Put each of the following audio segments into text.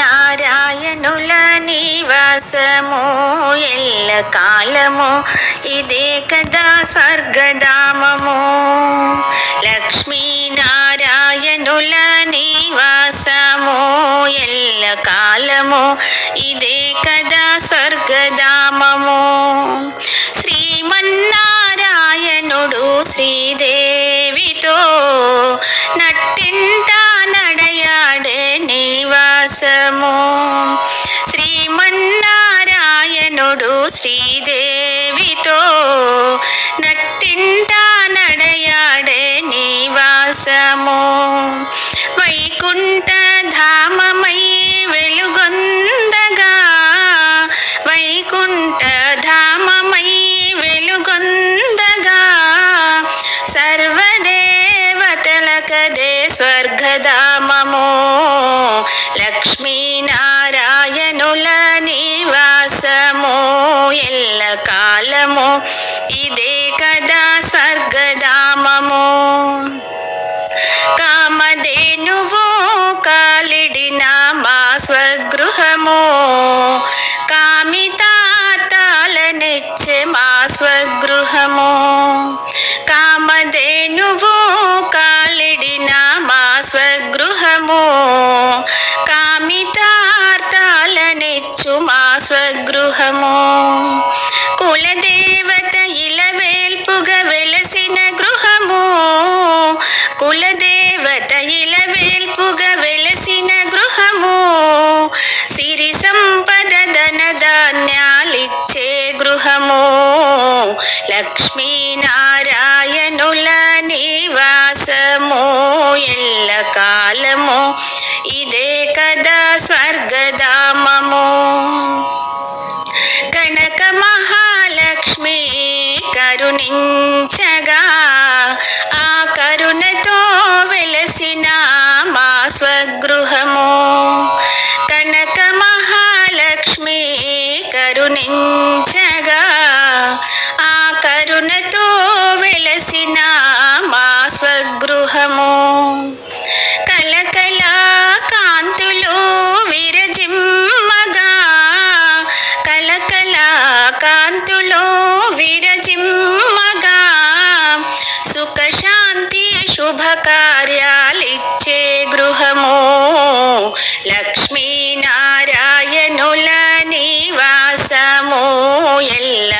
లక్ష్మీనారాయణుల నివాసము ఎల్ల కాలము ఇదే కదా స్వర్గధామము. లక్ష్మీనారాయణుల నివాసము ఎల్ల కాలము ఇదే కదా స్వర్గధామము. శ్రీమన్నారాయణుడు శ్రీదేవితో నట్టింట నడయాడే నివాసము. శ్రీమన్నారాయణుడు శ్రీదేవితో నట్టింట నడయాడే నివాసము. వైకుంఠ ధామమై వెలుగొందగా, వైకుంఠ ధామమై వెలుగొందగా, సర్వదేవతలకదే స్వర్గధామము. లక్ష్మీనారాయణుల నివాసము ఎల్ల కాలము ఇదే కదా స్వర్గధామము. కామధేనువు కాలిడిన మా స్వగృహము, కామితార్థాలనిచ్చే మా స్వగృహము. కామధేనువు కాలిడిన మా స్వగృహము, కామితార్థాలనిచ్చు మా స్వగృహము. కులదేవత ఇలవేల్పుగా వెలసిన గృహము, కులదేవత ఇలవేల్పుగా వెలసిన గృహము. సిరి సంపద ధనధాన్యాలిచ్చే గృహము. లక్ష్మీనారాయణుల నివాసము ఎల్ల కాలము ఇదే కదా స్వర్గధామము. కనక మహాలక్ష్మి కరుణించగా, ఆ కరుణతో వెలసిన మా స్వగృహము. కనక మహాలక్ష్మి కరుణించగా, ఆ కరుణతో వెలసిన మా స్వగృహము. కలకల కాంతులు విరజిమ్మగా, కలకల కాంతులు విరజిమ్మగా, సుఖశాంతి శుభకార్యాలిచ్చే గృహము. లక్ష్మీనారాయణుల నివాసము ఎల్ల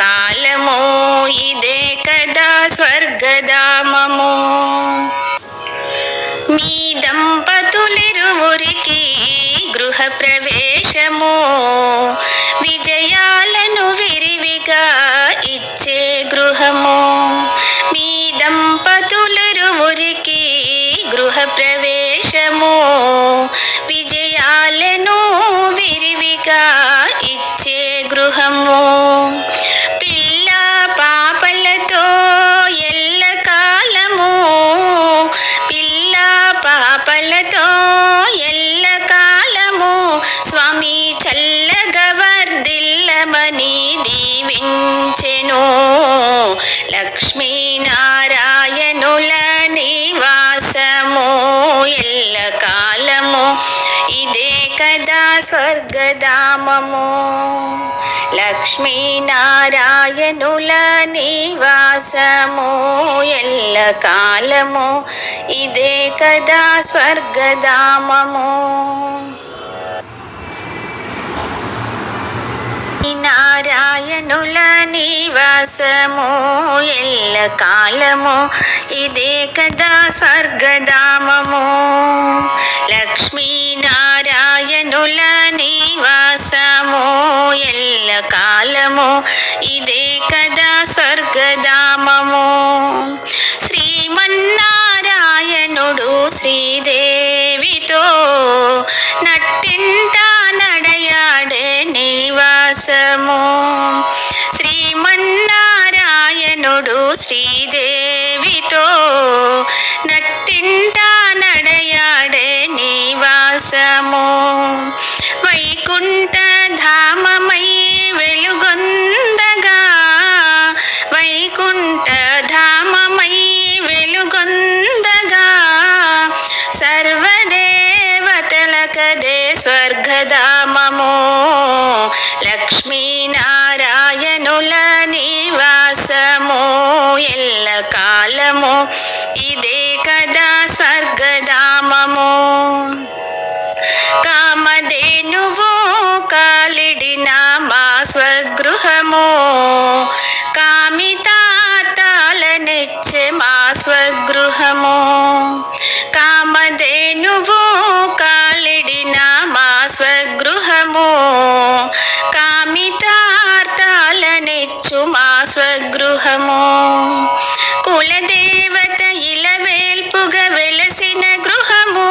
కాలము ఇదే కదా స్వర్గధామము. మీ దంపతులిరువురికి గృహ ప్రవేశము, విజయాలను విరివిగా ఇచ్చే గృహము. మీ దంపతులిరువురికి గృహ ప్రవేశము, విజయాలను విరివిగా ఇచ్చే గృహము. పిల్ల పాపలతో ఎల్ల కాలము, పిల్ల పాపలతో ఎల్ల కాలము, స్వామి చల్లగా వర్ధిల్లమని దీవించెను. లక్ష్మీనారాయణుల నివాసము ఎల్ల కాలము ఇదే కదా స్వర్గధామము. లక్ష్మీనారాయణుల నివాసము ఎల్ల కాలము ఇదే కదా స్వర్గధామము. నారాయణుల నివాసము ఎల్ల కాలము ఇదే కదా స్వర్గధామము. లక్ష్మీనారాయణుల నివాసము ఎల్ల కాలము ఇదే కదా స్వర్గ శ్రీదేవితో నట్టింట నడయాడే నివాసము వైకుంఠ ధామమై వెలుగొందగా వైకుంఠ ధామమై వెలుగొందగా సర్వదేవతలకదే స్వర్గధామము లక్ష్మీనారాయణుల నివాసము ఎల్ల కాలము ఇదే కదా స్వర్గధామము కామధేనువు కాలిడిన మా స్వగృహము కామితార్థాలనిచ్చే మా స్వగృహము కామధేనువు కాలిడిన మా స్వగృహము కామితార్థాలనిచ్చు మా స్వగృహము కులదేవత ఇలవేల్పుగా వెలసిన గృహము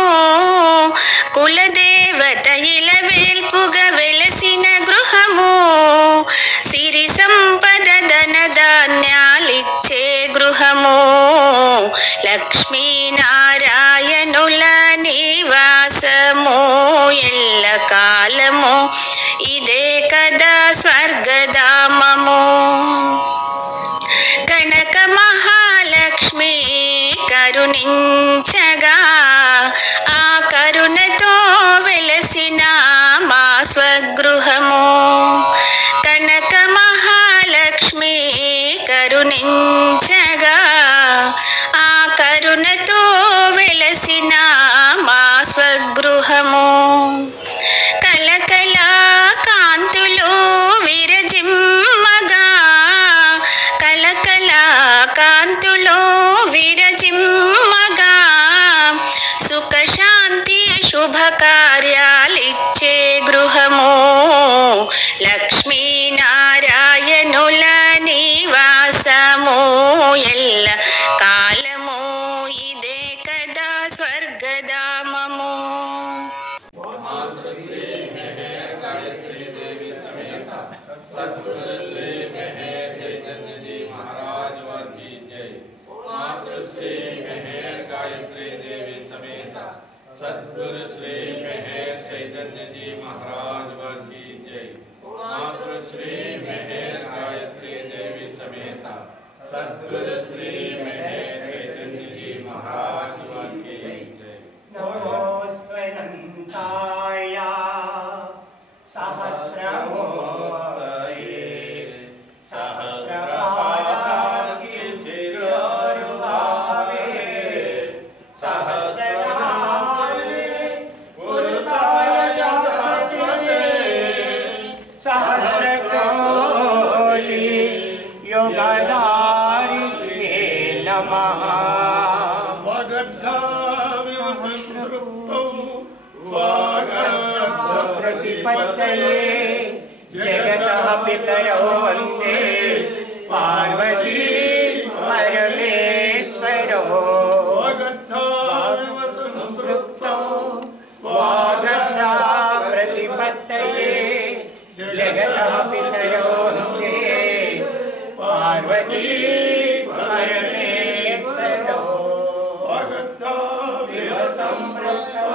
కులదేవత ఇలవేల్పుగా వెలసిన గృహము సిరి సంపద ధనధాన్యాలిచ్చే గృహము లక్ష్మీనారాయణుల నివాసము ఎల్ల కాలము ఇదే కదా స్వర్గధామము కనక మహాలక్ష్మి కరుణించగా ఆ కరుణతో వెలసిన మా స్వగృహము కనక మహాలక్ష్మి కరుణించగా ఆ కరుణతో వెలసిన మా స్వగృహము కలకల కాంతులు విరజిమ్మగా కలకల కాంతులు విరజిమ్మగా సుఖశాంతి శుభకార్యాలిచ్చే గృహము లక్ష్మీనారాయణుల నివాసము ఎల్ల కాలము ఇదే కదా స్వర్గధామము सद्गुरु श्री मेहर चैतन्य जी महाराज वर की जय। मातृ श्री मेहर गायत्री देवी समेत सद्गुरु श्री मेहर चैतन्य जी महाराज वर की जय। नमोऽस्त्वनन्ताय सहस्रमूर्तये सहस्रपादाकिल्बिरोरुभावे सहस्रनामे पुरुषाय सहस्रते सहस्रकोटि योगधारिणे नमः। प्रतिपत्तये जगतः पितरौ वन्दे पार्वती परमेश्वरौ वागर्थाविवसन्तृप्तौ वागर्था प्रतिपत्तये जगतः पितरौ वन्दे पार्वती परमेश्वरौ वागर्थाविवसन्तृप्तौ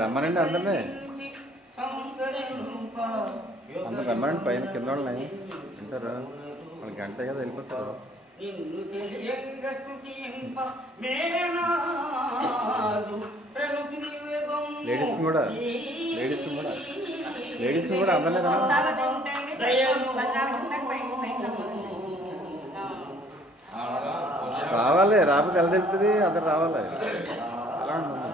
రమ్మనండి అందరినీ అందరు రమ్మనండి పైన కింద వాళ్ళని వింటారు మన గంట కదా వెళ్ళిపోతారు లేడీస్ కూడా అందరినీ రావాలి రాకపోతే ఎలా తెలుస్తుంది అందరు రావాలి ఎలా ఉంటుంది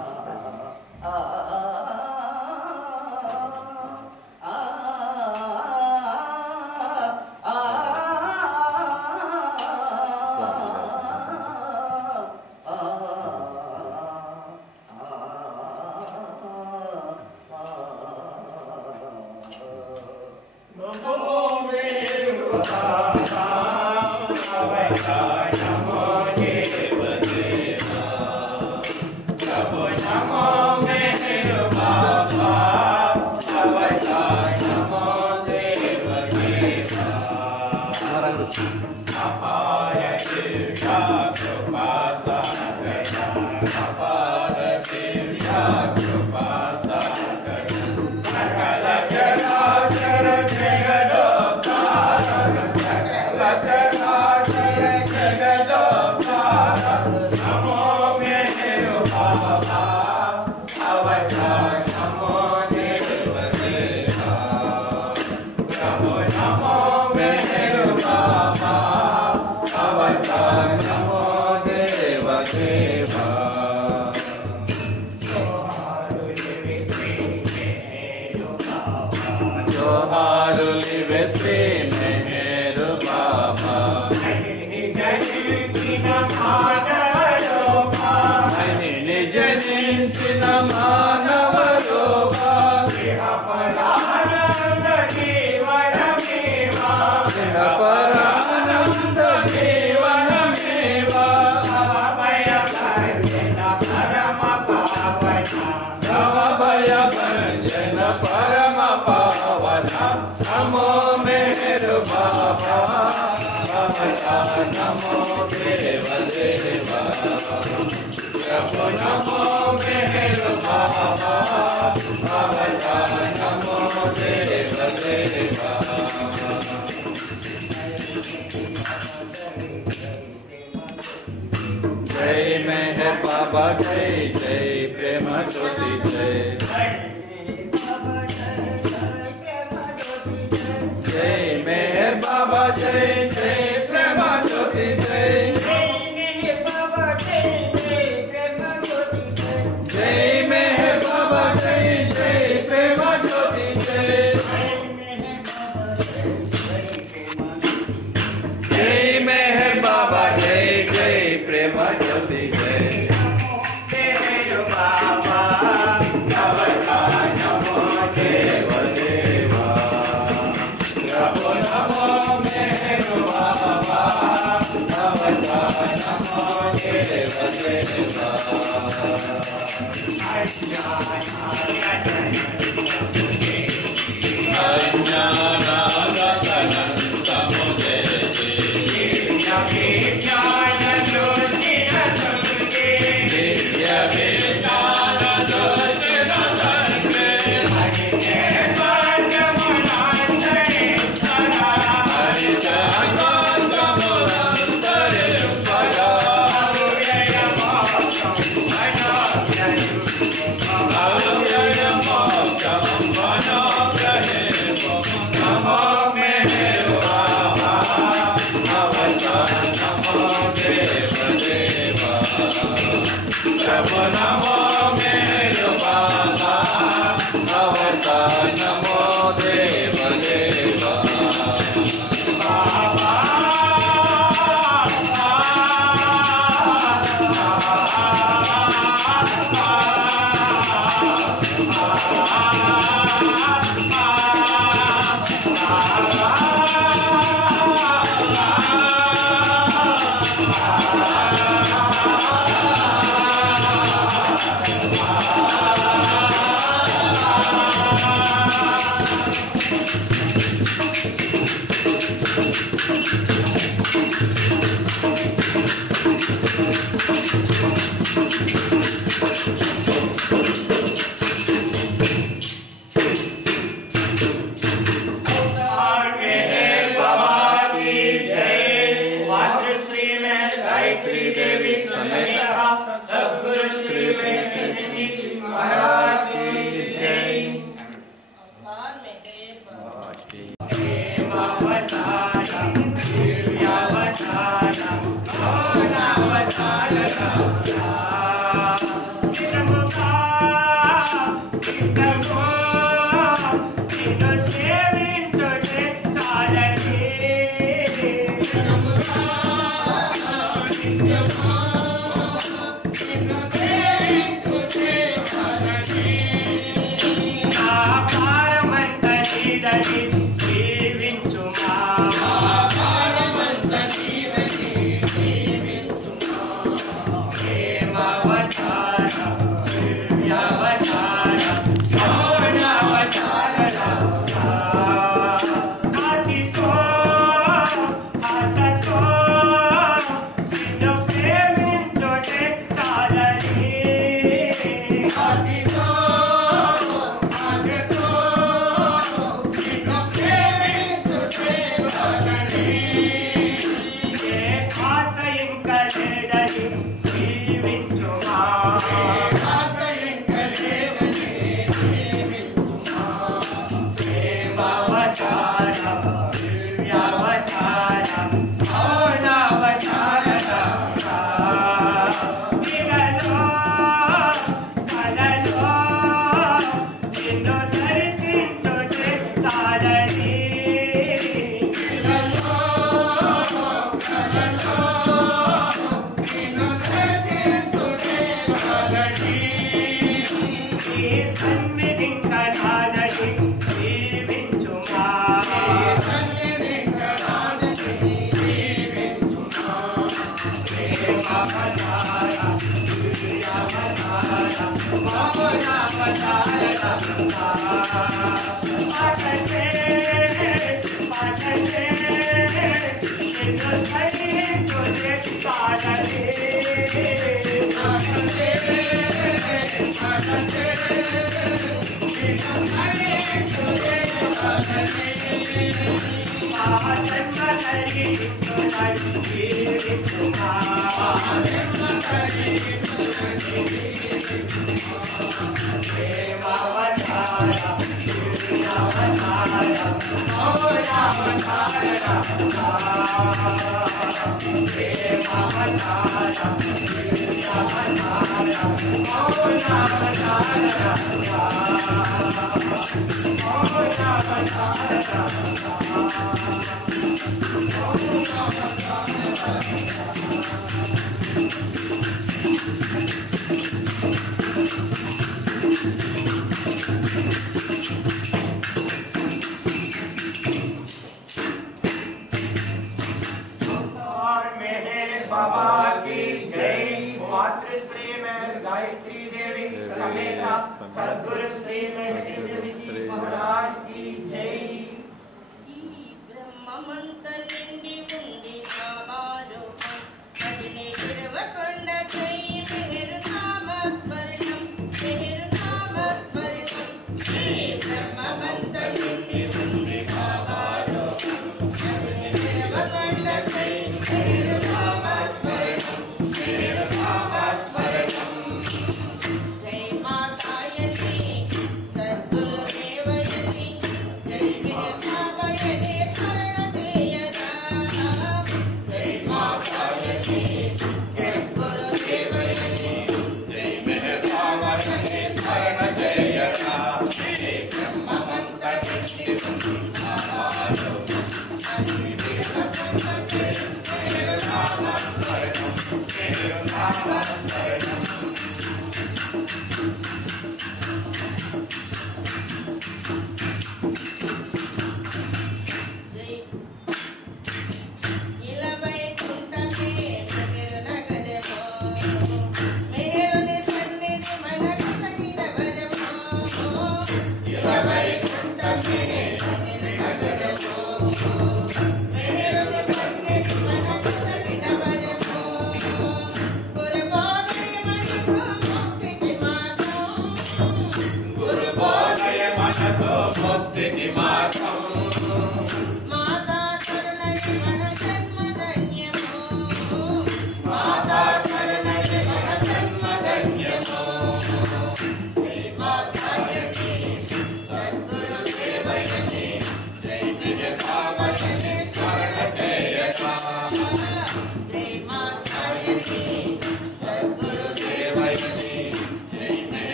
జనించిన మానవ పరానంద జీవనమేవా భయ భంజన పరమ పావన నమో మేరు బాబా నమో దేవ దేవా నమో మేరు బాబా నమో దేవ దేవా जय मेहर बाबा जय जय प्रेम ज्योति जय जय मेहर बाबा जय जय प्रेम ज्योति जय जय मेहर बाबा जय जय प्रेम ज्योति जय जय मेहर बाबा जय जय प्रेम ज्योति जय बाबा नमो देव देवा नमो नमो मेहर बाबा नमो देव देवा नमो देव देवा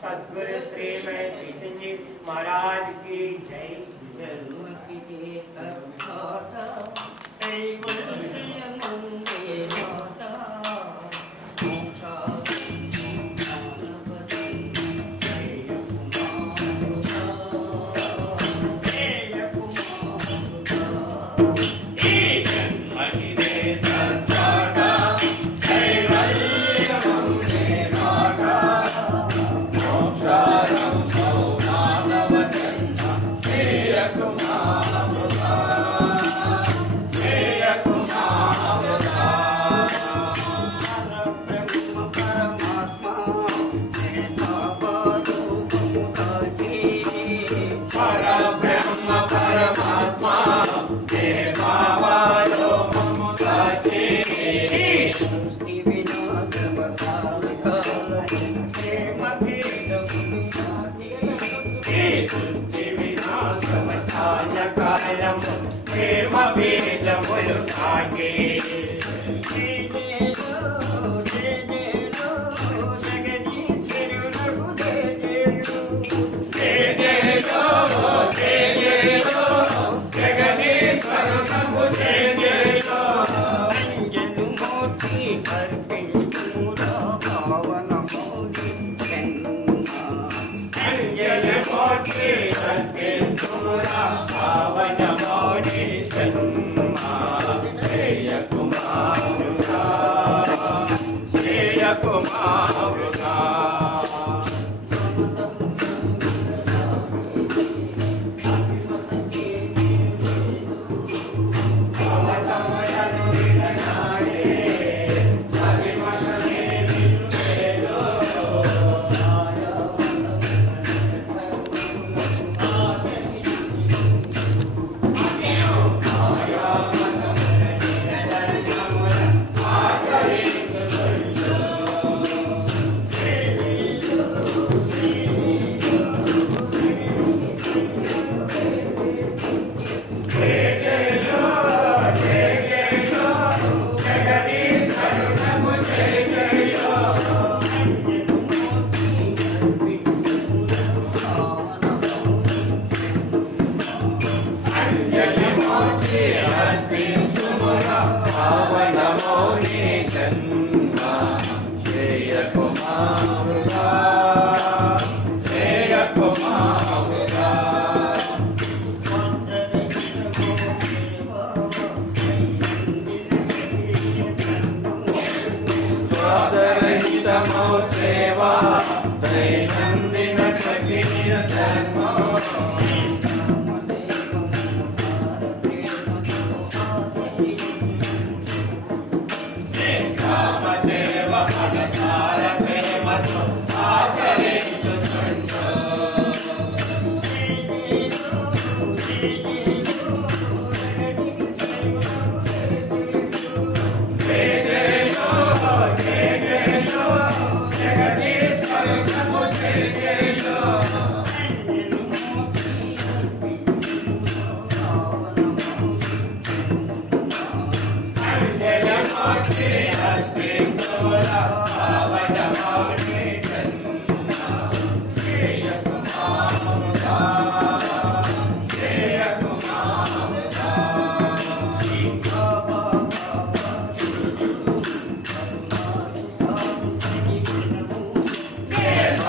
सद्गुरु श्री में चैतन्य महाराज की जय।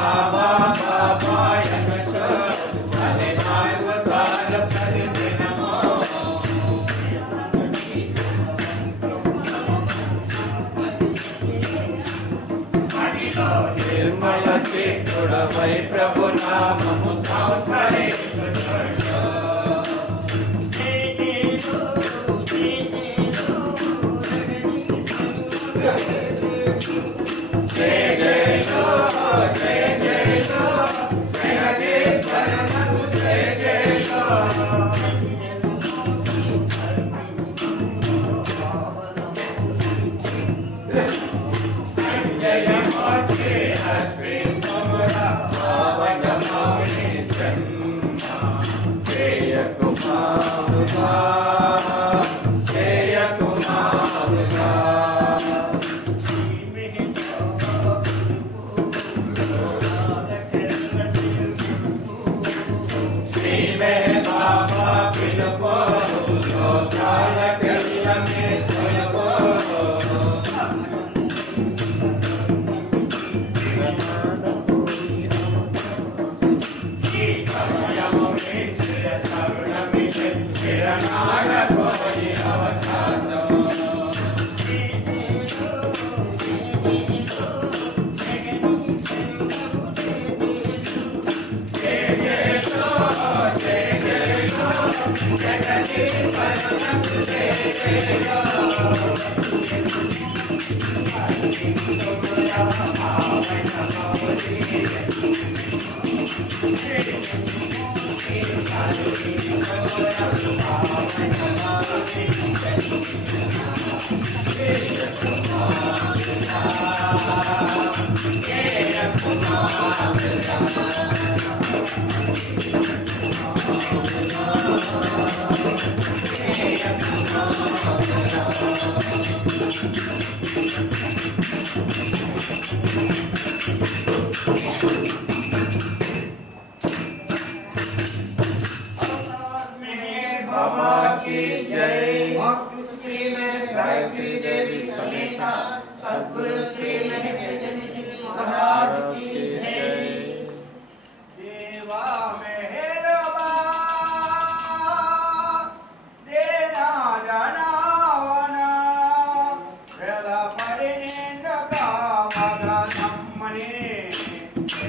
Baba ఇకపై ప్రభు నామము సంస్మరించుచుండు. జయ జయలో జయ జయలో జగదీశ్వరునకు జయ జయలో. జయమూర్తి అర్పించుమురా పావనమౌని జన్మ. జయ కుమారుడా జయ కుమారుడా. बाबा की जय। श्री गायत्री देवी समेत सद्गुरु श्री महाराज की जय। देवा मेहरबा देना जनावना वेला पड़ने का वादा सम्मने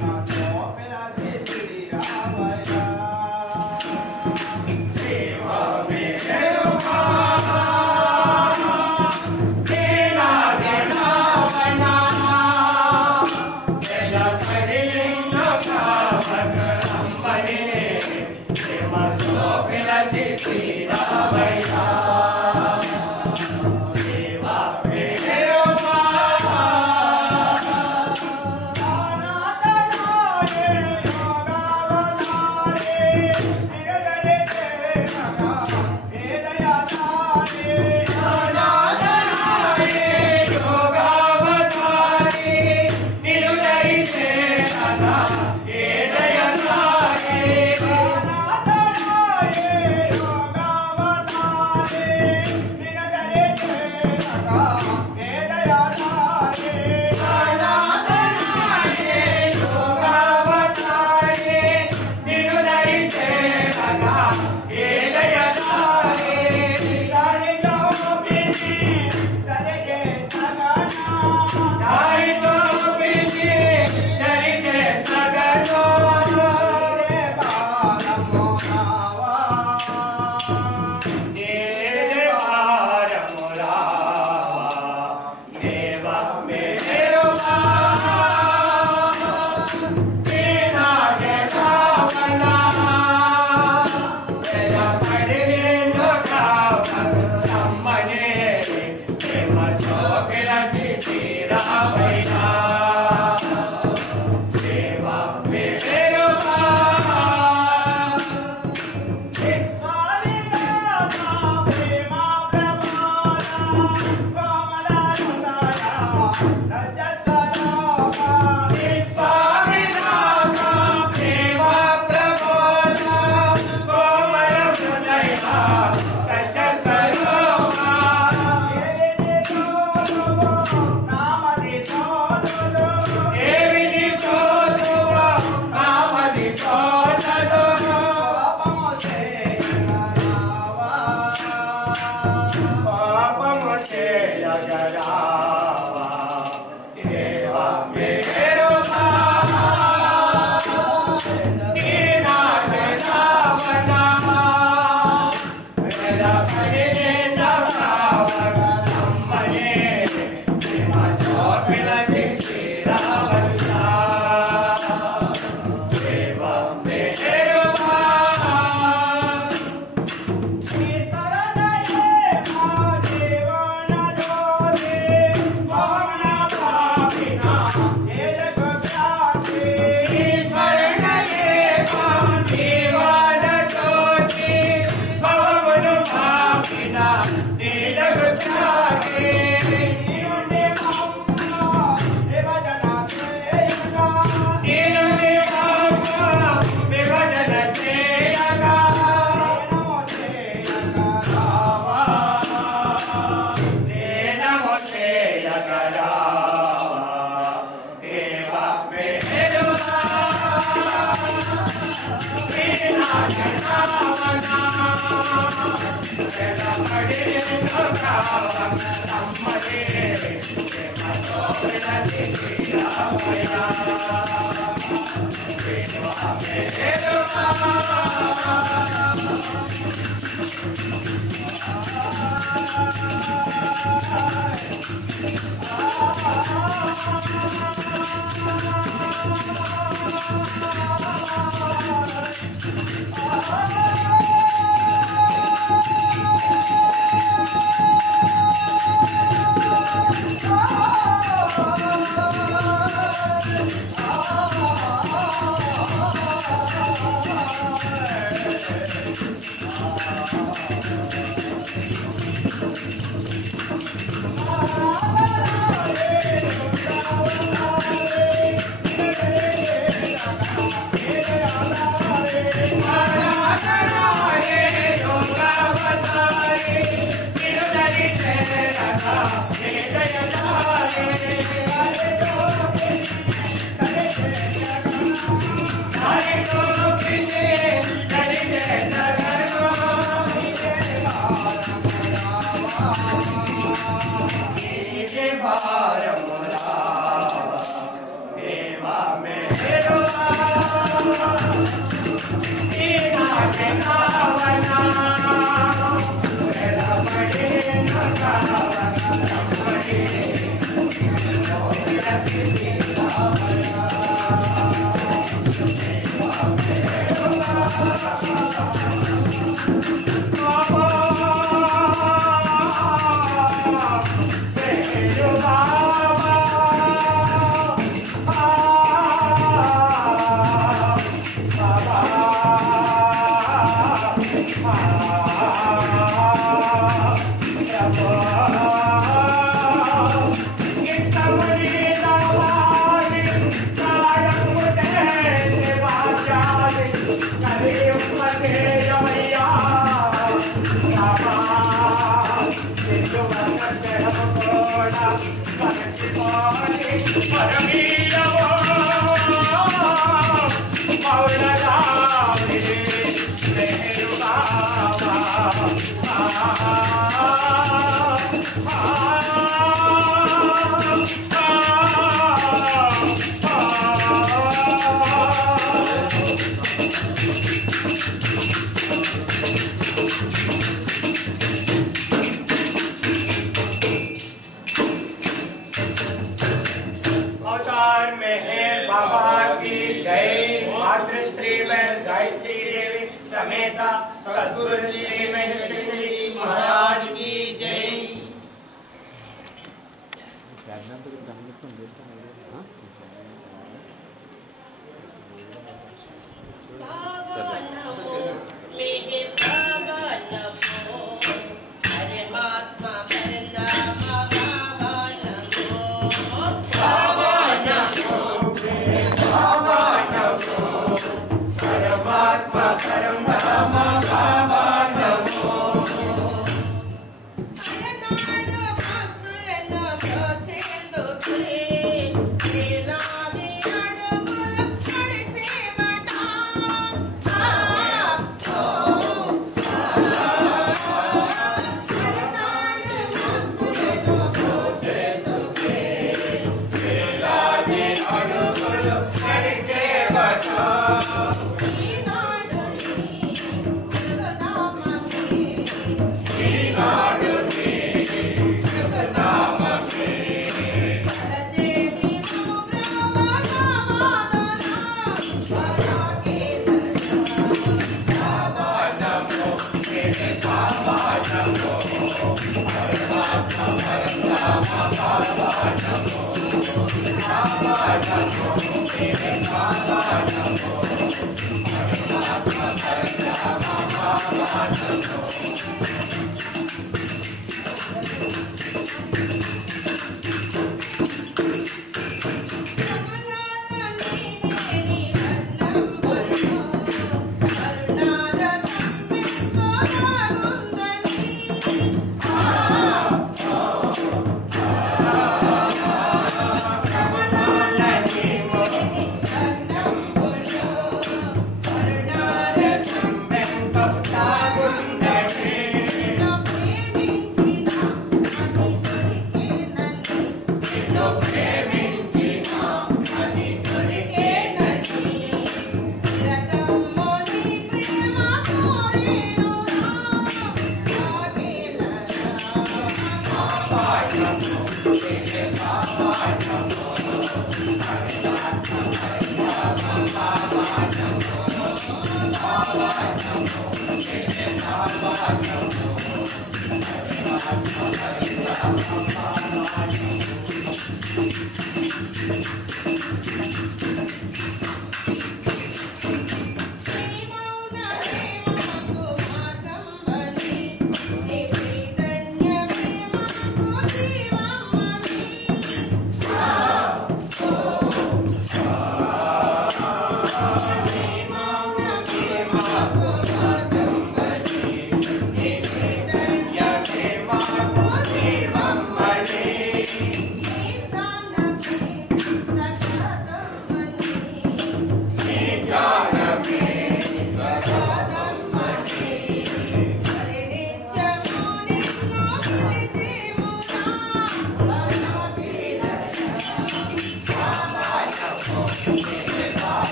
ना तो मेरा देवी रावया। सद्गुरु श्री महेश चैतन्य जी महाराज की जय।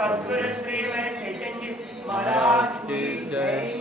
सद्गुरु श्री चैतन्य महाराज की जय।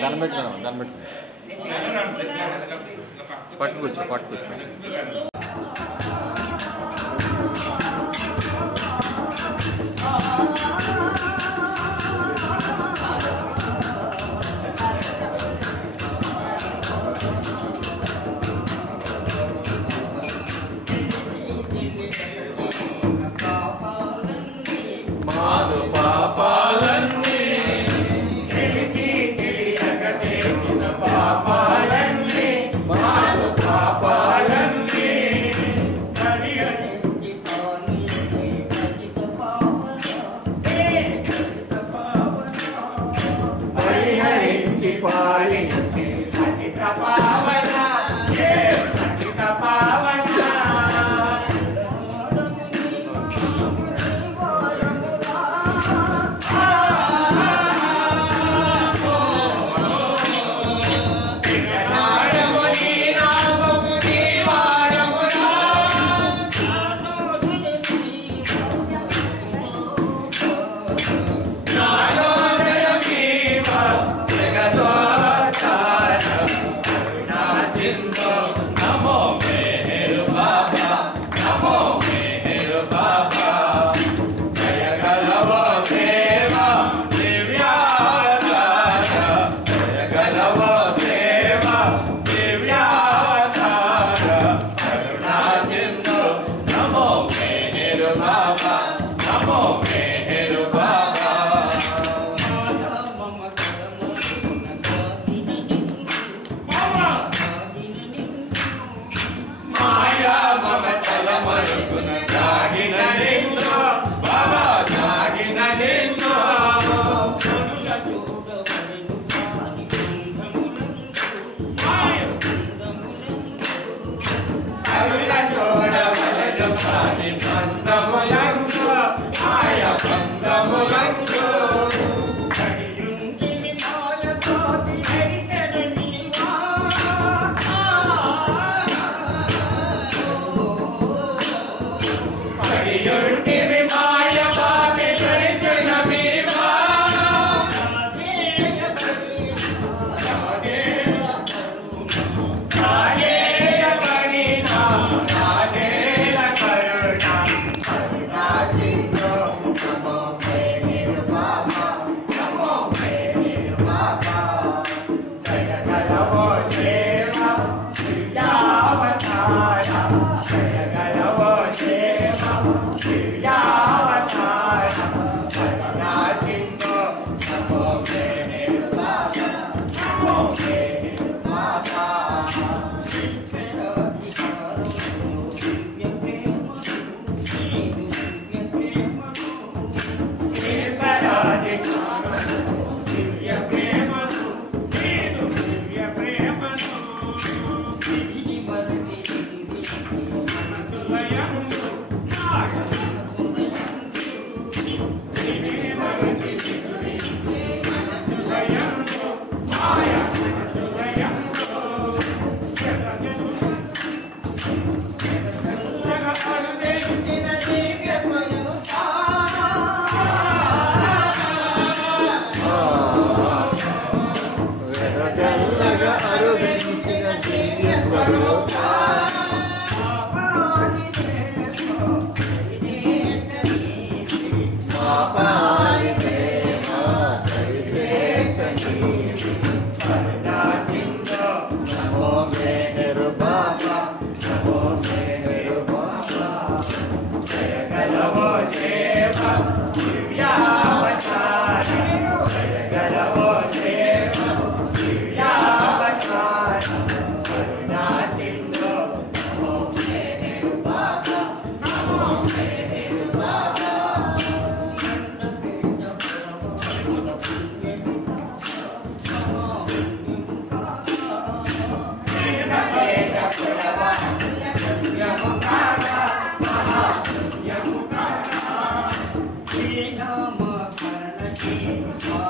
దండం పెట్టుకున్నాం దండం పెట్టుకున్నాం పట్టుకొచ్చు పట్టుకొచ్చు పాపాలన్నీ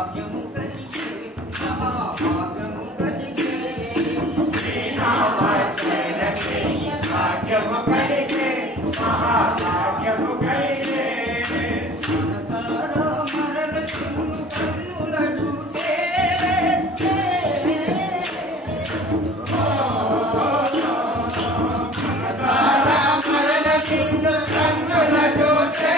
భాగ్యము కలిగే మహాభాగ్యము కలిగే శ్రీనామస్మరణే భాగ్యము కలిగే మహాభాగ్యము కలిగే మనసారా మరలచును కన్నుల చూసే మనసారా మరలచును కన్నుల చూసే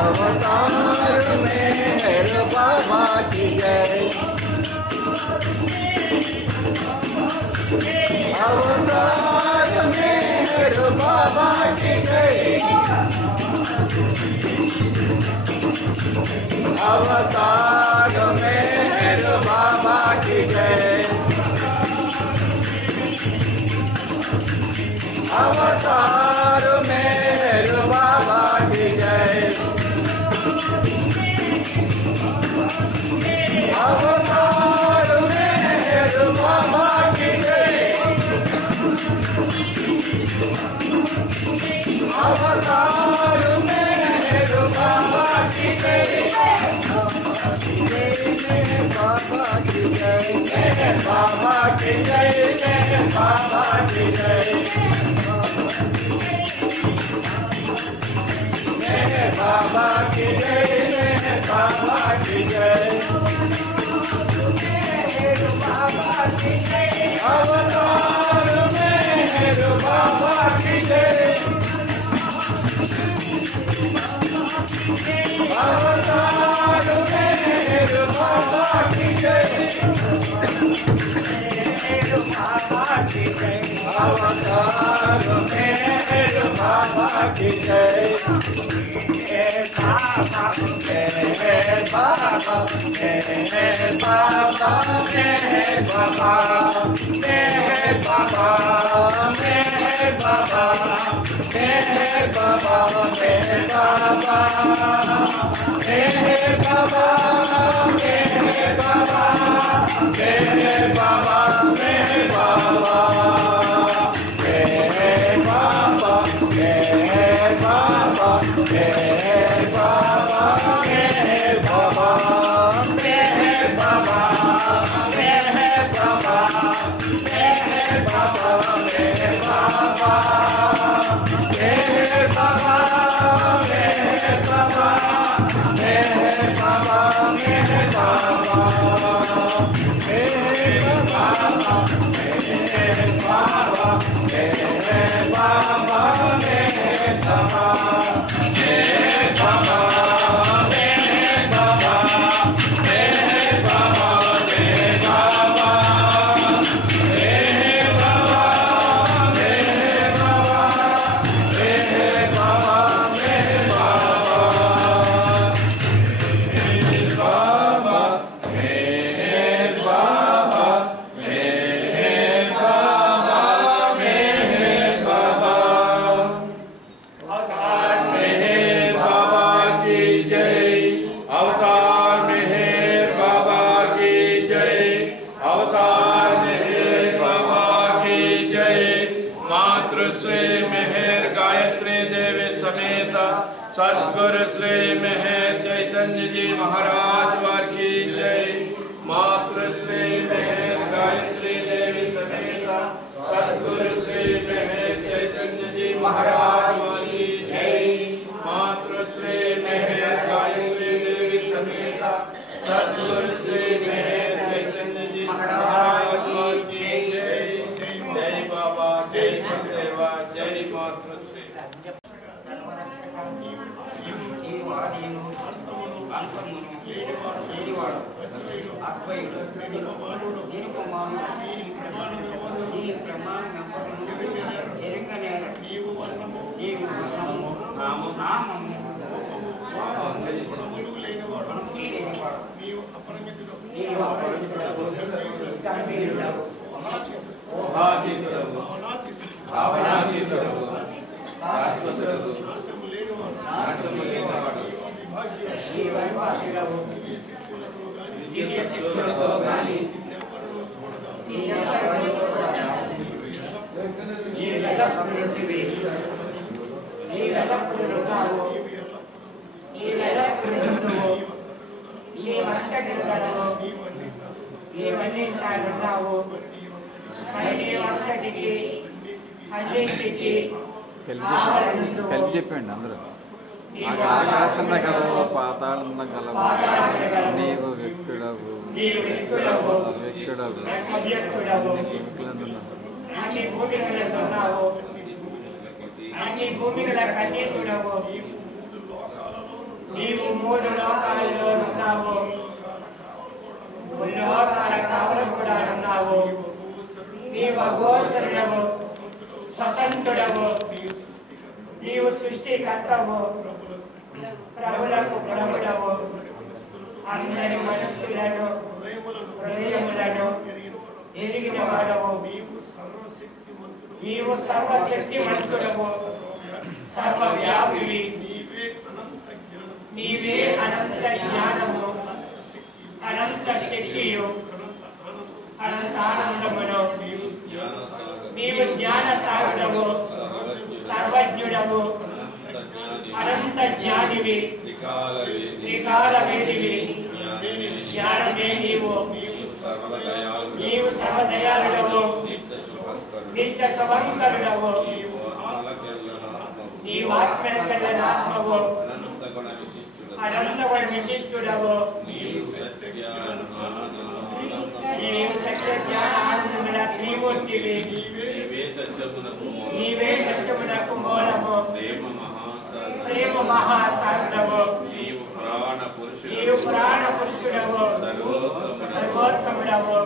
अवतार मेहर बाबा की जय। अवतार मेहर बाबा की जय। अवतार मेहर बाबा की जय। अवतार मेहर बाबा की जय। अवतार मेहर बाबा की जय। अवतार मेहर बाबा की जय। बाबा की जय। बाबा की जय। बाबा की जय। बाबा की जय। बाबा की जय। बाबा की जय। अवतार मेहर बाबा की जय। अवतार मेहर बाबा की जय। बाबा की जय। अवतार मेहर बाबा की जय। बाबा बाबा बाबा चैतन्य जी महाराज वार की जय। मातृश्री महेश गायत्री देवी समेत सद्गुरु श्री महेश चैतन्य जी महाराज वार की जय। मातृश्री महेश गायत्री देवी समेत सद्गुरु श्री महेश चैतन्य जी महाराज वार की जय। जय बाबा, जय गुरुदेवा, जय मातृश्री। కలిపి చెప్పండి అందరూ. ఆకాశన్న కలవు పాతాళన్న కలవు నీవు వ్యక్తుడవు వ్యక్తుడవు నీవు మూడు లోకాలలో ఉన్నావు, లోకాల కావలు కూడా ఉన్నావు. నీవు అగోచరుడవు, స్వతంత్రుడవు, నీవు సృష్టికర్తవు, ప్రభులకు ప్రభుడవు, అందరి మనస్సులను హృదయములను ఎరిగిన వాడవు. నీవు సర్వశక్తిమంతుడవు, సర్వవ్యాపివి, నీవే అనంత జ్ఞానము, అనంత శక్తియు, అనంత ఆనందమును. నీవు జ్ఞాన సాగరవు, సర్వజ్ఞుడవు, అనంత జ్ఞానివి, త్రికాల వేదివి, జ్ఞానమే నీవు. నీవు సర్వదయాళుడవు, నిత్య శుభంకరుడవు, నీవు ఆత్మల కల్లని ఆత్మవు, అనంత గుణ విశిష్టుడవు. నీవు సత్య జ్ఞాన ఆనందముల త్రిమూర్తివి, నీవే సత్యమునకు మూలము, ప్రేమ మహాసాగరవు. నీవు ప్రాణ పురుషుడవు, సర్వోత్తముడవు,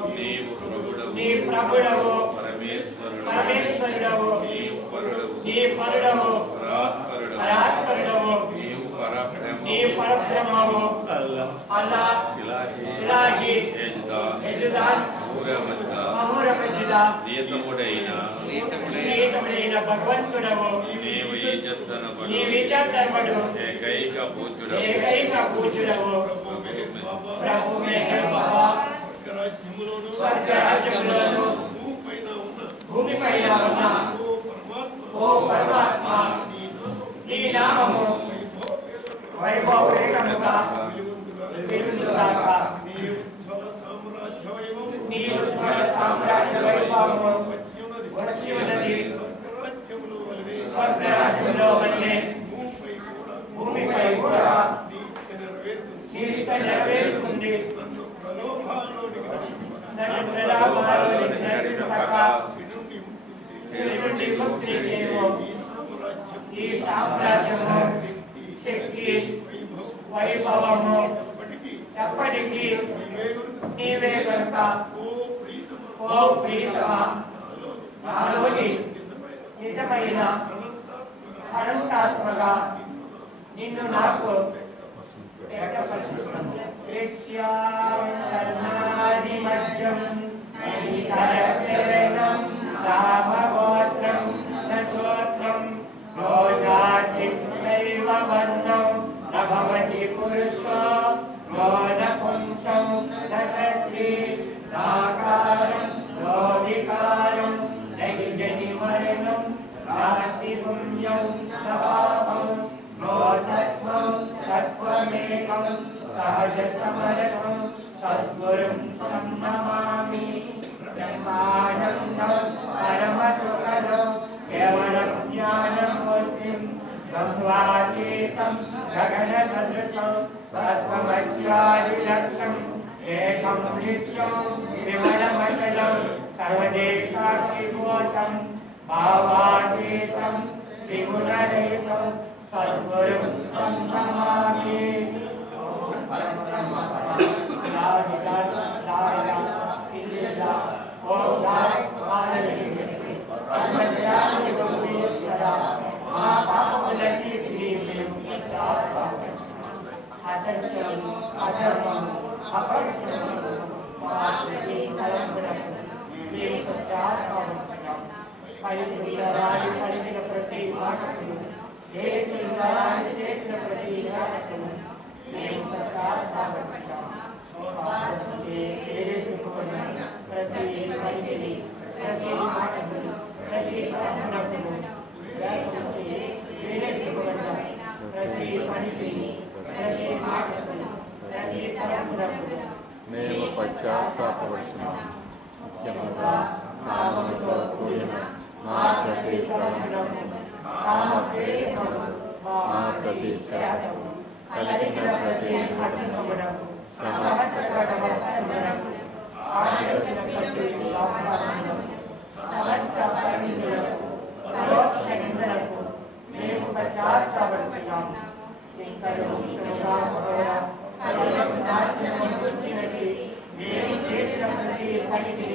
నీ ప్రభుడవు, పరమేశ్వరుడవు, నీ పరుడవు, పరాత్పరుడవు, నీ పరబ్రహ్మవు. అల్లా, ఇలాహి, యజుదాన్, నియతముడైన భగవంతుడవు. నీవిధర్మడు, ఏకైక పూజ్యుడవు. ప్రభు మెహర్ బాబా, స్వర్గరాజ్యములోను భూమిపైన ఉన్న ఓ పరమాత్మ, నీ నామము వైభవేగముగా వెలుగుగాక. నీ ఉజ్వల సామ్రాజ్య వైభవము వచ్చి ఉన్నది. స్వర్గరాజ్యములో వల్లే భూమిపై కూడా నీ ఇచ్చ నెరవేరుతుంది. నన్ను ప్రలోభాలోనికి నడిపింపక చెడు నుండి ముక్తి నీవు. ఈ సామ్రాజ్యము, శక్తి, వైభవము ఎప్పటికీ నీవే కనుక ఓ ప్రియతమా, నాలోని నిజమైన అనంతాత్మగా నిన్ను నాకు యస్యాదిమజ్జం నైతరచరణం రామగోత్రం సోత్రం రోజాతి దైవ వర్ణం నభవతి పురుషో రోదపుంసం దశశ్రీ నాకారం రోవికారం నహి జని మరణం నాసి పుణ్యం నపాపం రోతత్వం तत्त्वमेकं सहजसमरसं सद्गुरुं तं नमामि। ब्रह्मानन्दं परमसुखदं केवलं ज्ञानमूर्तिं द्वन्द्वातीतं गगनसदृशं तत्त्वमस्यादिलक्ष्यम् एकं नित्यं विमलमचलं सर्वदेशाधिभूतं भावातीतं त्रिगुणरहितं सद्गुरुं तं नमामि। మేము పశ్చాత్తాపడుతున్నాం. ముఖ్యంగా కామముతో కూడిన మా ప్రతి తలంపును, మా ప్రతి శాఖకు, కలిగిన ప్రతి మాటకు, సమస్త కర్మలకు, ఆచరణ ప్రతి లోపాలకు, సమస్త పరిమితులకు, పరోక్ష నిందలకు మేము పశ్చాత్తాపడుతున్నాం. మేము చేసిన ప్రతి పనికి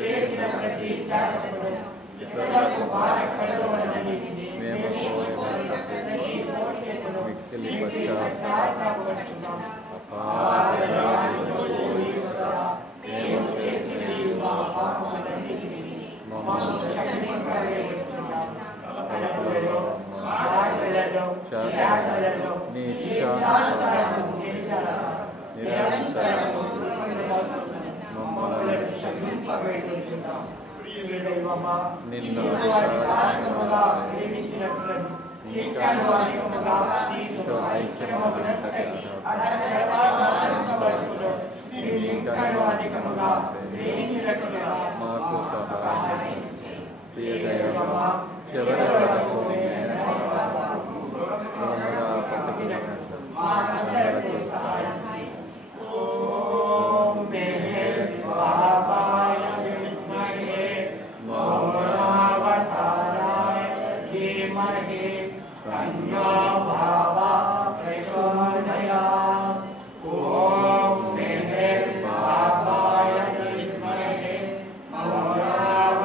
చేసిన ప్రతి త్యాగమును ఇతరులకు బాధ కలుగవలనని మేము మిక్కిలి పశ్చాత్తాపడుతున్నాం. మేము చేసిన మా పాపములన్నిటినీ మమ్మల్ని క్షమింపవేయుచున్నాం. తలపులలో, మాటలలో, చేతలలో నీ ఇష్టానుసారం చేశారా? నిరంతరము మమ్మల్ని క్షమింపవేయుచున్నాం. దైవమా, నిన్ను అధికారముగా ప్రేమించినట్లను నీకు అధికముగా నీతో ఐక్యమగునట్లై అధికముగా ప్రేమించినట్లుగా మాకు సహాయం చేయి. దైవమా, చివరి వరకు పట్టుకున్నట్లు మాకందరకు సహాయం చేయి. ఓం బాబాయ విద్మహే మౌనావతారాయ ధీమహి తన్నో భావా ప్రచోదయాత్. ఓం బాబాయ విద్మహే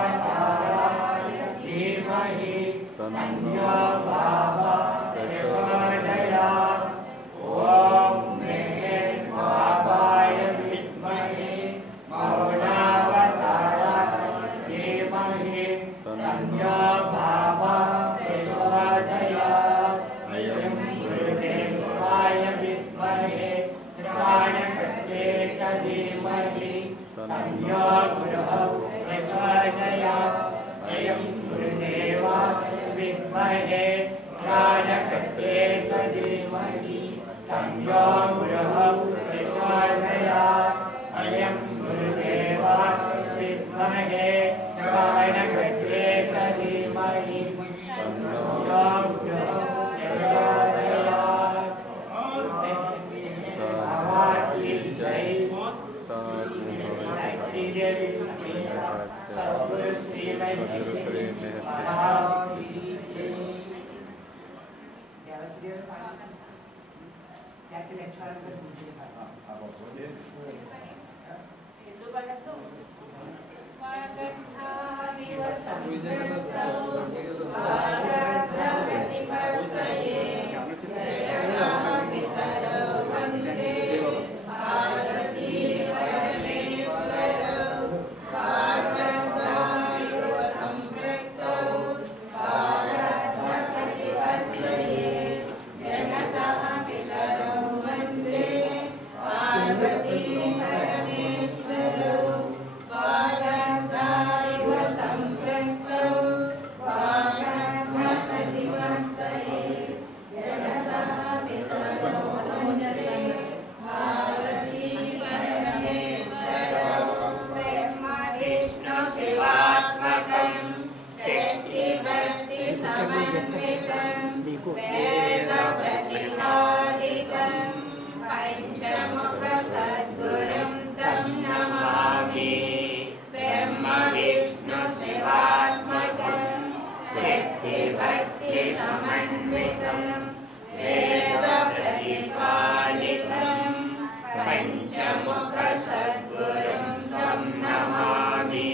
మౌనావతారాయ ధీమహి తన్నో భావా ప్రచోదయాత్. ఓం బాబాయ విద్మహే మౌనావతారాయ ధీమహి తన్నో భావా ప్రచోదయాత్. అయం గురుదేవాయ విద్మహే త్రాణకర్తే చ ధీమహి తన్నో గురుః ప్రచోదయాత్. అయం గురుదేవాయ విద్మహే త్రాణకర్తే చ ధీమహి తన్నో గురుః ప్రచోదయాత్. అయం గురుదేవాయ విద్మహే త్రాణకర్తే చ ధీమహి తన్నో గురుః ప్రచోదయాత్. భగవతి జై. సద్గురు శ్రీ మహారాజ్ की जय. जनता पितरं वन्दे पार्वती పంచములు చెప్తాను మీకు పంచముఖ సద్గురుం తం నమామి బ్రహ్మ విష్ణు శివాత్మకం శక్తి భక్తి సమన్వితం వేద ప్రతిపాదితం పంచముఖ సద్గురుం తం నమామి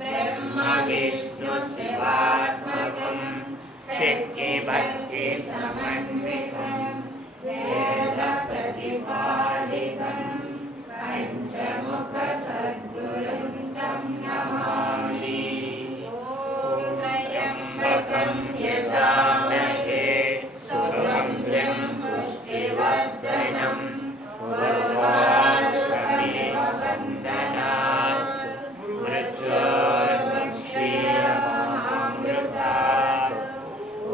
బ్రహ్మ విష్ణు శివాత్మకం శక్తి భక్తి సమన్వితం వేద ప్రతిపాదితం పంచముఖ సద్గురుం తం నమామి ఓం త్రయంబకం యజామహే సుగంధిం పుష్టివర్ధనం ఉర్వారుకమివ బంధనాత్ మృత్యోర్ముక్షీయమామృతాత్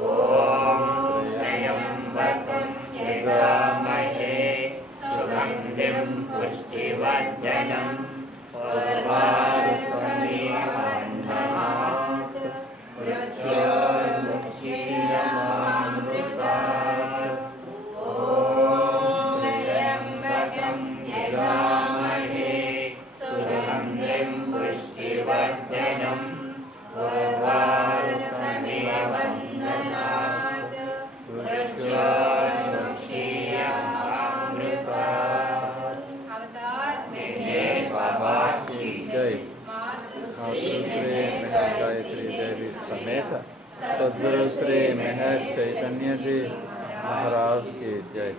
ఓం త్రయంబకం యజామహే సుగంధిం పుష్టివర్ధనం ఉర్వారుకమివ బంధనాత్ మృత్యోర్ముక్షీయమామృతాత్ ఓం త్రయంబకం యజామహే సుగంధిం పుష్టివర్ధనం ఉర్వారుకమివ బంధనాత్ మృత్యోర్ముక్షీయమామృతాత్ అవతార్ మెహర్ బాబా की जय मातृश्री गायत्री देवी समेत सद्गुरु श्री मेहर चैतन्य जी महाराज की जय।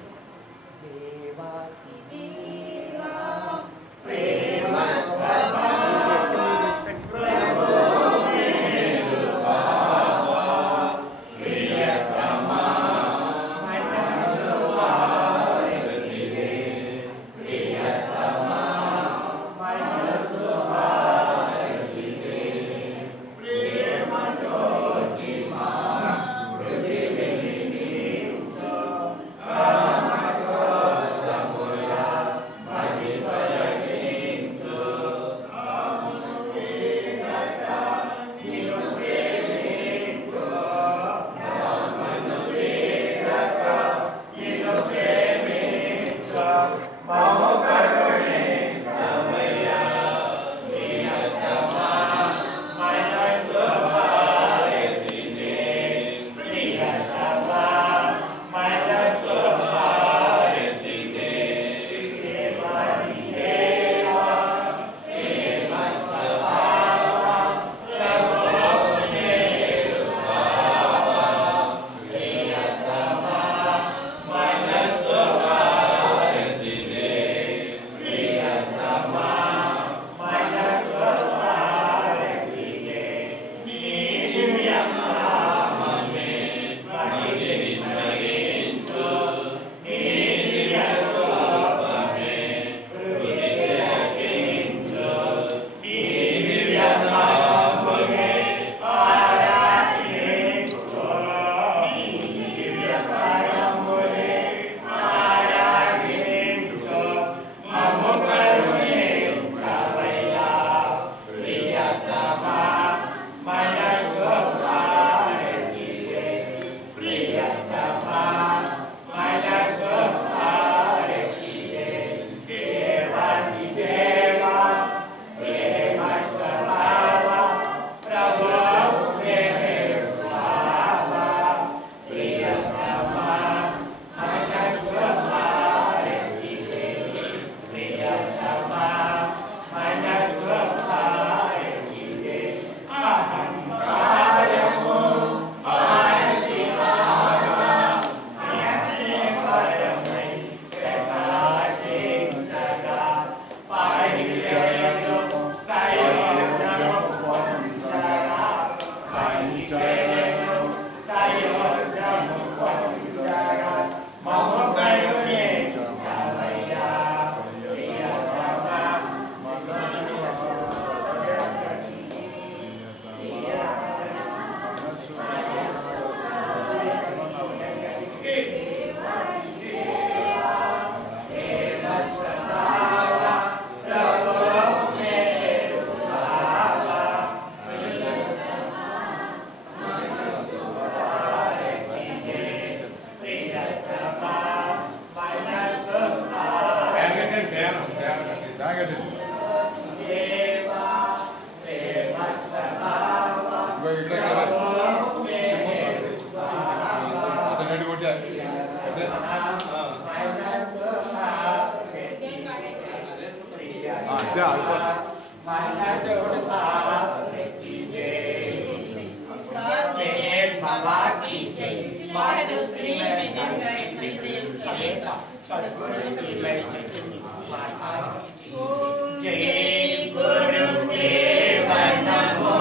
जय गुरुदेव नमो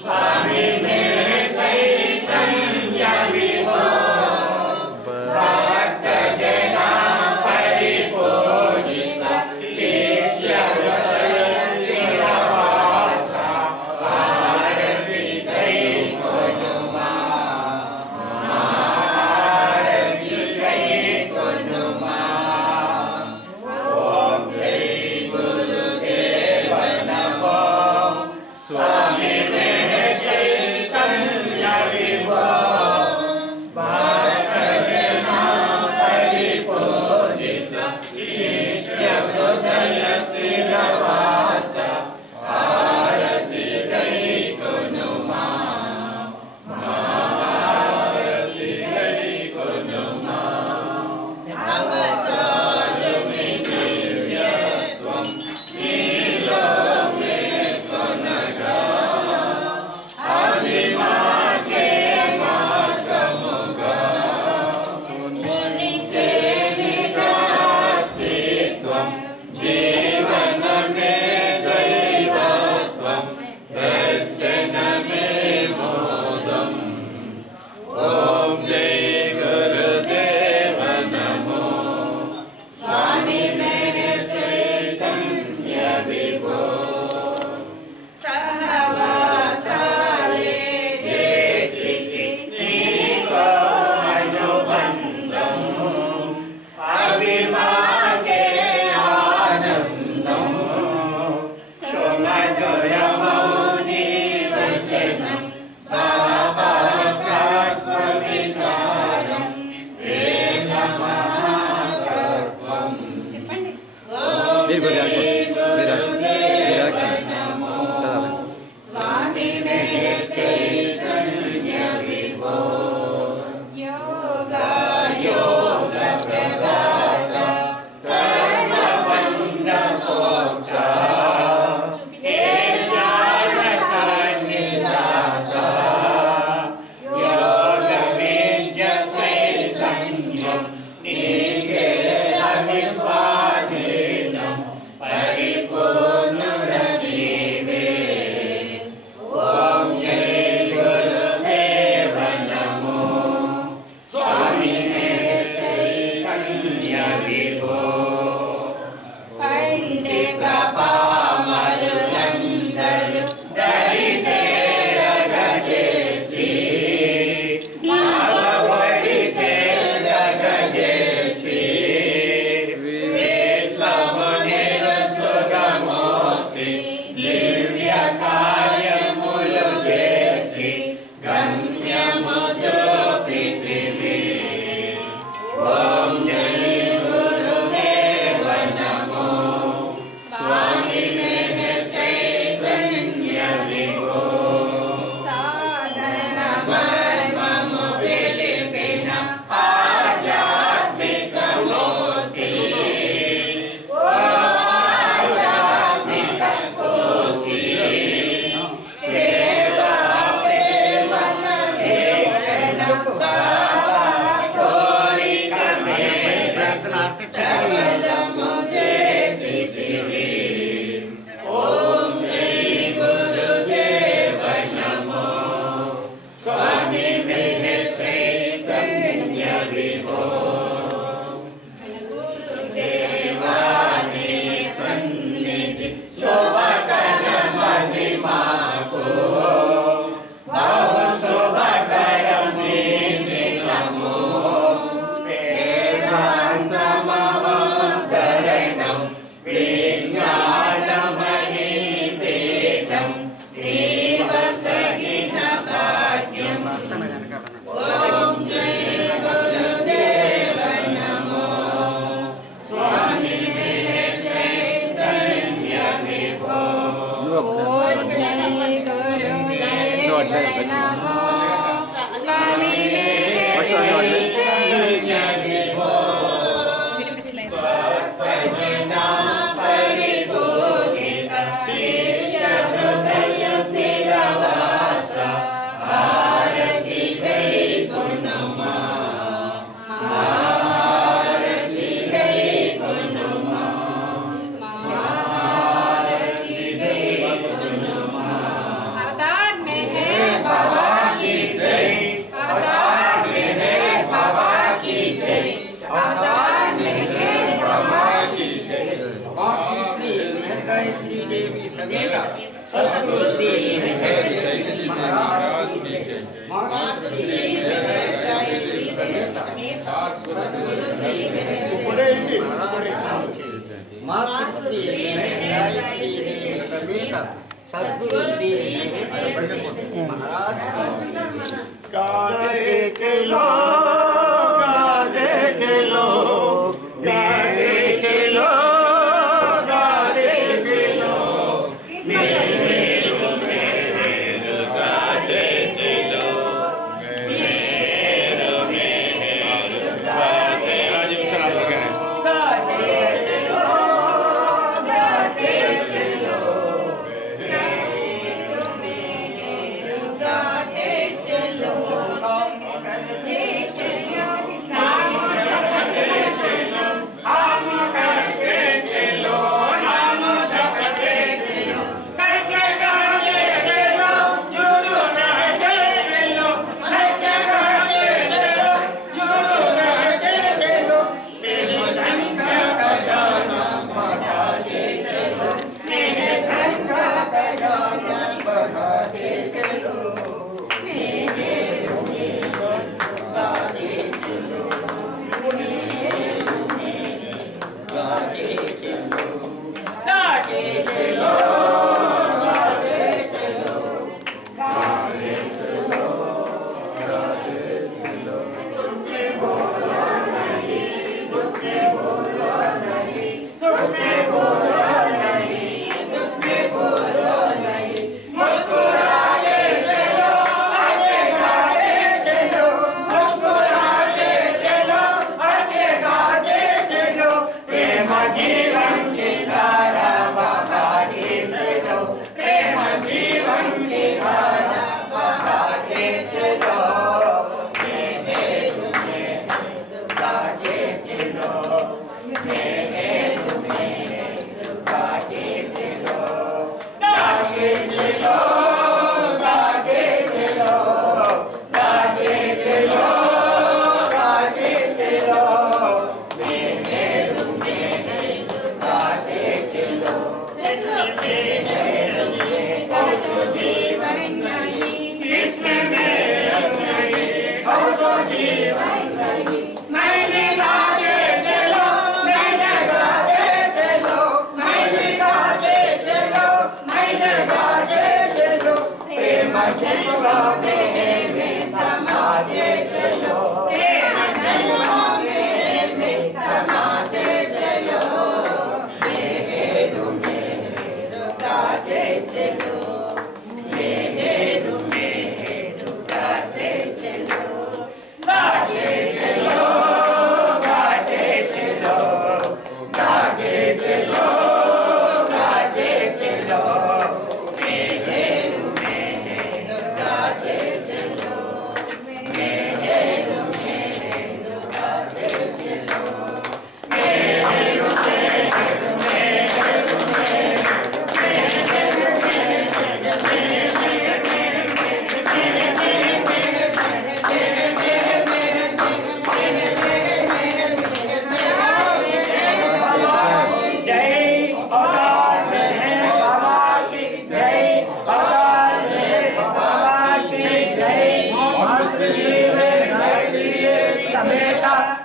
स्वामी में चैतन्य विभो भक्त जना परिपूजित शिष्य हृदय श्रीवासा आरती गई कुनुमा आरती गई कुनुमा ओम जय गुरुदेव नमो स्वामी में चैतन्य विभो भक्त जना परिपूजित शिष्य हृदय श्रीवास आरती गई कुनुमा आरती गई कुनुमा जीवन में दैवत्वं दर्शन में मोदम् ओम जय गुरुदेव नमो स्वामी में चैतन्य विभो सहवासाले जैसी नीको अनुबंधम् अभिमाने आनंदम् सुमधुर मौनि वचनम् बाबा तत्व विचारम् वेद महातत्वम् ओम जय गुरुदेव नमो स्वामी में चैतन्य विभो योगा योग प्रदाता कर्म बंध मोक्षा हे ज्ञान सन्निधाता योग विद्या चैतन्यम् नीके अभिस्वाधीनम् परिपूर्णनीवे ओम जय गुरुदेव नमो स्वामी में चैतन्य विभो पंडित पामरुलंदरु दरिसे रगजेसी नववड़ी से रगजेसी विश्वमुनिर सुगमोसी दिव्य कार्यमुलु जेसी गम्यमुजो पृथिवी ओम जय गुरुदेव नमो स्वामी में चैतन्य विभो साधन मर्ममु विलिपिन आध्यात्मिक मोति आध्यात्मिक स्तुति सेवा प्रेम शिक्षण बाबा कोरिक में सकल मुझे सिद्धि ओम जय गुरुदेव नमो स्वामी में चैतन्य विभो गुरुदेवाने सन्निधि शोभकर महिमा को बहु शोभकर में नमो वेदान्तमवतरणं विज्ञानमणिपीठं देवसहित भाग्यम् ओम जय गुरुदेव श्री महर गायत्री देवी समेत सद्गुरु श्री महर मातृश्री महर गायत्री देवी समेत सद्गुरु श्री महर महाराज गाते चलो गाते चलो गाते चलो गाते चलो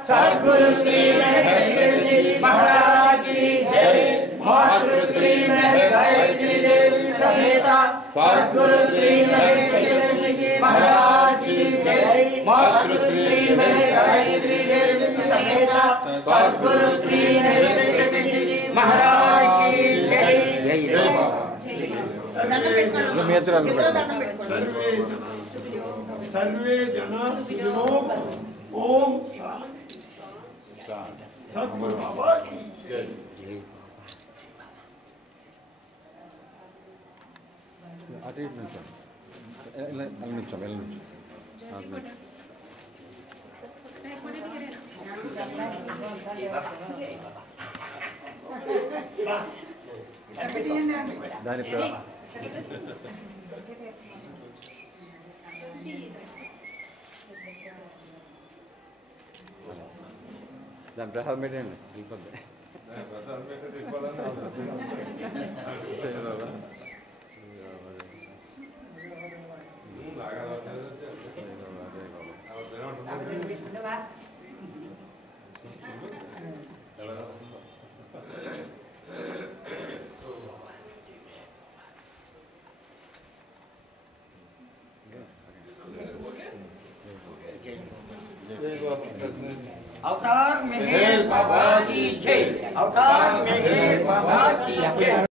सद्गुरु श्री महर महाराज की जय। मातृश्री महर गायत्री देवी समेत सद्गुरु श्री महर महाराज की जय। मातृश्री महर गायत्री देवी समेत सद्गुरु श्री महर महाराज की जय। सर्वे जना सुखिनो ओम शांति सद्गुरु बाबा की जय। అటు ఇటు నుంచో నిమిషం నిమిషం దాని దాని ప్రసాదం పెట్టండి వెళ్ళిపోద్ది ప్రసాదం పెట్టేది ఇవ్వాలని अवतार मेहर बाबा की जय। अवतार मेहर बाबा की जय।